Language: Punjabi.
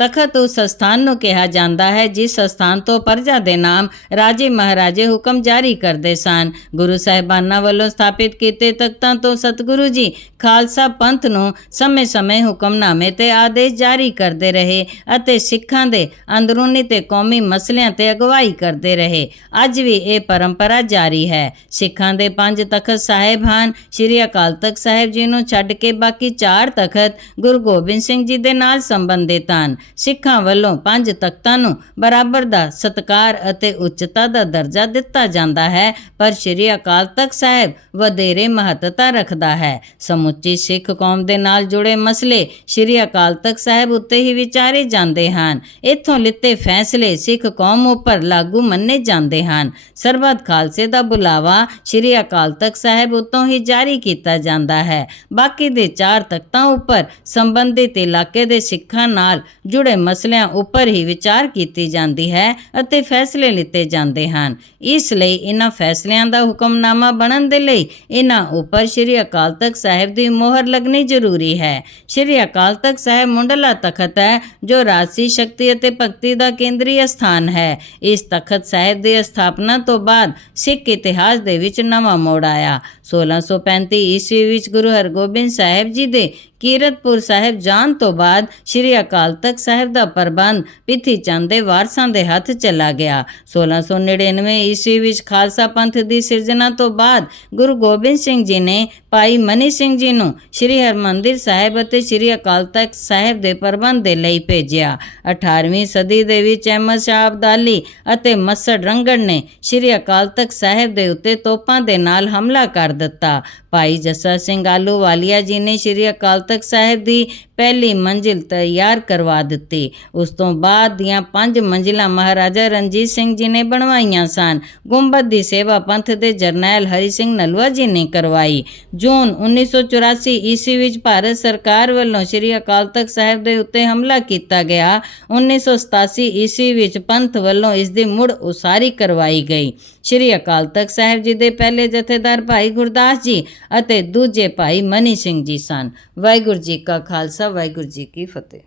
ਤਖਤ ਉਸ ਸਥਾਨ ਨੂੰ ਕਿਹਾ ਜਾਂਦਾ ਹੈ, ਜਿਸ ਸਥਾਨ ਤੋਂ ਪਰਜਾ ਦੇ ਨਾਮ ਰਾਜੇ ਮਹਾਰਾਜੇ ਹੁਕਮ ਜਾਰੀ ਕਰਦੇ ਸਨ। ਗੁਰੂ ਸਾਹਿਬਾਨਾਂ ਵੱਲੋਂ ਸਥਾਪਿਤ ਕੀਤੇ ਤਖਤਾਂ ਤੋਂ ਸਤਿਗੁਰੂ ਜੀ ਖਾਲਸਾ ਪੰਥ ਨੂੰ ਸਮੇਂ-ਸਮੇਂ ਹੁਕਮਨਾਮੇ ਤੇ ਆਦੇਸ਼ ਜਾਰੀ ਕਰਦੇ ਰਹੇ ਅਤੇ ਸਿੱਖਾਂ ਦੇ ਅੰਦਰੂਨੀ ਤੇ ਕੌਮੀ ਮਸਲਿਆਂ ਤੇ ਅਗਵਾਈ ਕਰਦੇ ਰਹੇ। ਅੱਜ ਵੀ ਇਹ ਪਰੰਪਰਾ ਜਾਰੀ ਹੈ। ਸਿੱਖਾਂ ਦੇ ਪੰਜ ਤਖਤ ਸਾਹਿਬ ਹਨ। ਸ੍ਰੀ ਅਕਾਲ ਤਖਤ ਸਾਹਿਬ ਜੀ ਨੂੰ ਛੱਡ ਕੇ ਬਾਕੀ ਚਾਰ ਤਖਤ ਗੁਰੂ ਗੋਬਿੰਦ ਸਿੰਘ ਜੀ ਦੇ ਨਾਲ ਸੰਬੰਧਿਤ ਹਨ। ਸਿੱਖਾਂ ਵੱਲੋਂ ਪੰਜ ਤਖਤਾਂ ਨੂੰ ਬਰਾਬਰ ਦਾ ਸਤਕਾਰ ਅਤੇ ਉੱਚਤਾ ਦਾ ਦਰਜਾ ਦਿੱਤਾ ਜਾਂਦਾ ਹੈ। ਪਰ ਸ੍ਰੀ ਅਕਾਲ ਤਖਤ ਸਾਹਿਬ ਵਧੇਰੇ ਮਹੱਤਤਾ ਰੱਖਦਾ ਹੈ। ਸਮੁੱਚੀ ਸਿੱਖ ਕੌਮ ਦੇ ਨਾਲ ਜੁੜੇ ਮਸਲੇ ਸ੍ਰੀ ਅਕਾਲ ਤਖਤ ਸਾਹਿਬ ਉੱਤੇ ਹੀ ਵਿਚਾਰੇ ਜਾਂਦੇ ਹਨ। ਇੱਥੋਂ ਲਿੱਤੇ ਫੈਸਲੇ ਸਿੱਖ ਕੌਮ ਉੱਪਰ ਲਾਗੂ ਮੰਨੇ ਜਾਂਦੇ ਹਨ। ਸਰਬੱਤ ਖਾਲਸੇ ਦਾ ਬੁਲਾਵਾ ਸ੍ਰੀ ਅਕਾਲ ਤਖਤ ਸਾਹਿਬ ਉੱਤੋਂ ਹੀ ਜਾਰੀ ਕੀਤਾ ਜਾਂਦਾ ਹੈ। ਬਾਕੀ ਦੇ ਚਾਰ ਤਖਤਾਂ ਉੱਪਰ ਸੰਬੰਧਿਤ ਇਲਾਕੇ ਦੇ ਸਿੱਖਾਂ ਨਾਲ ਜੁੜੇ ਮਸਲਿਆਂ ਉੱਪਰ ਹੀ ਵਿਚਾਰ ਕੀਤੀ ਜਾਂਦੀ ਹੈ ਅਤੇ ਫੈਸਲੇ ਲਿੱਤੇ ਜਾਂਦੇ ਹਨ। ਇਸ ਲਈ ਇਹਨਾਂ ਫੈਸਲਿਆਂ ਦਾ ਹੁਕਮਨਾਮਾ ਬਣਨ ਦੇ ਲਈ ਇਹਨਾਂ ਉੱਪਰ ਸ੍ਰੀ ਅਕਾਲ ਤਖਤ ਸਾਹਿਬ ਦੀ ਮੋਹਰ ਲੱਗਣੀ ਜ਼ਰੂਰੀ ਹੈ। ਸ੍ਰੀ ਅਕਾਲ ਤਖਤ ਸਾਹਿਬ ਮੁੰਡਲਾ ਤਖਤ ਹੈ, ਜੋ ਰਾਜਸੀ ਸ਼ਕਤੀ ਅਤੇ ਭਗਤੀ ਦਾ ਕੇਂਦਰੀ ਸਥਾਨ ਹੈ। ਇਸ ਤਖਤ ਸਾਹਿਬ ਦੀ ਸਥਾਪਨਾ ਤੋਂ ਬਾਅਦ ਸਿੱਖ ਇਤਿਹਾਸ ਦੇ ਵਿੱਚ ਨਵਾਂ ਮੋੜ ਆਇਆ। 1635 ਈਸਵੀ ਵਿੱਚ ਗੁਰੂ ਹਰਗੋਬਿੰਦ ਸਾਹਿਬ ਜੀ ਦੇ ਕੀਰਤਪੁਰ ਸਾਹਿਬ ਜਾਣ ਤੋਂ ਬਾਅਦ ਸ੍ਰੀ ਅਕਾਲ ਤਖਤ ਸਾਹਿਬ ਦਾ ਪ੍ਰਬੰਧ ਪਿੱਥੀ ਚੰਦ ਦੇ ਵਾਰਸਾਂ ਦੇ ਹੱਥ ਚਲਾ ਗਿਆ। 1699 ਈਸਵੀ ਵਿੱਚ ਖਾਲਸਾ ਪੰਥ ਦੀ ਸਿਰਜਣਾ ਤੋਂ ਬਾਅਦ ਗੁਰੂ ਗੋਬਿੰਦ ਸਿੰਘ ਜੀ ਨੇ ਭਾਈ ਮਨੀ ਸਿੰਘ ਜੀ ਨੂੰ ਸ੍ਰੀ ਹਰਮੰਦਿਰ ਸਾਹਿਬ ਅਤੇ ਸ੍ਰੀ ਅਕਾਲ ਤਖਤ ਸਾਹਿਬ ਦੇ ਪ੍ਰਬੰਧ ਦੇ ਲਈ ਭੇਜਿਆ। 18ਵੀਂ ਸਦੀ ਦੇ ਵਿੱਚ ਅਹਿਮਦ ਸ਼ਾਹ ਅਬਦਾਲੀ ਅਤੇ ਮਸੜ ਰੰਗੜ ਨੇ ਸ੍ਰੀ ਅਕਾਲ ਤਖਤ ਸਾਹਿਬ ਦੇ ਉੱਤੇ ਤੋਪਾਂ ਦੇ ਨਾਲ ਹਮਲਾ ਕਰ ਦਿੱਤਾ। ਭਾਈ ਜੱਸਾ ਸਿੰਘ ਆਲੂ ਵਾਲੀਆ ਜੀ ਨੇ ਸ੍ਰੀ ਅਕਾਲ ਤਖਤ ਸਾਹਿਬ ਦੀ ਪਹਿਲੀ ਮੰਜ਼ਿਲ ਤਿਆਰ ਕਰਵਾ ਦਿੱਤੀ। ਉਸ ਤੋਂ ਬਾਅਦ ਦੀਆਂ ਪੰਜ ਮੰਜ਼ਿਲਾਂ ਮਹਾਰਾਜਾ ਰਣਜੀਤ ਸਿੰਘ ਜੀ ਨੇ ਬਣਵਾਈਆਂ ਸਨ। ਗੁੰਬਦ ਦੀ ਸੇਵਾ ਪੰਥ ਦੇ ਜਰਨੈਲ ਹਰੀ ਸਿੰਘ ਨਲਵਾ ਜੀ ਨੇ ਕਰਵਾਈ। ਜੂਨ 1984 ਈਸਵੀ ਵਿੱਚ ਭਾਰਤ ਸਰਕਾਰ ਵੱਲੋਂ ਸ੍ਰੀ ਅਕਾਲ ਤਖਤ ਸਾਹਿਬ ਦੇ ਉੱਤੇ ਹਮਲਾ ਕੀਤਾ ਗਿਆ। 1987 ਈਸਵੀ ਵਿੱਚ ਪੰਥ ਵੱਲੋਂ ਇਸ ਦੀ ਮੁੜ ਉਸਾਰੀ ਕਰਵਾਈ ਗਈ। ਸ੍ਰੀ ਅਕਾਲ ਤਖਤ ਸਾਹਿਬ ਜੀ ਦੇ ਪਹਿਲੇ ਜਥੇਦਾਰ ਭਾਈ ਗੁਰਦਾਸ ਜੀ ਅਤੇ ਦੂਜੇ ਭਾਈ ਮਨੀ ਸਿੰਘ ਜੀ ਸਨ। ਵਾਹਿਗੁਰੂ ਜੀ ਕਾ ਖਾਲਸਾ, ਵਾਹਿਗੁਰੂ ਜੀ ਕੀ ਫਤਿਹ।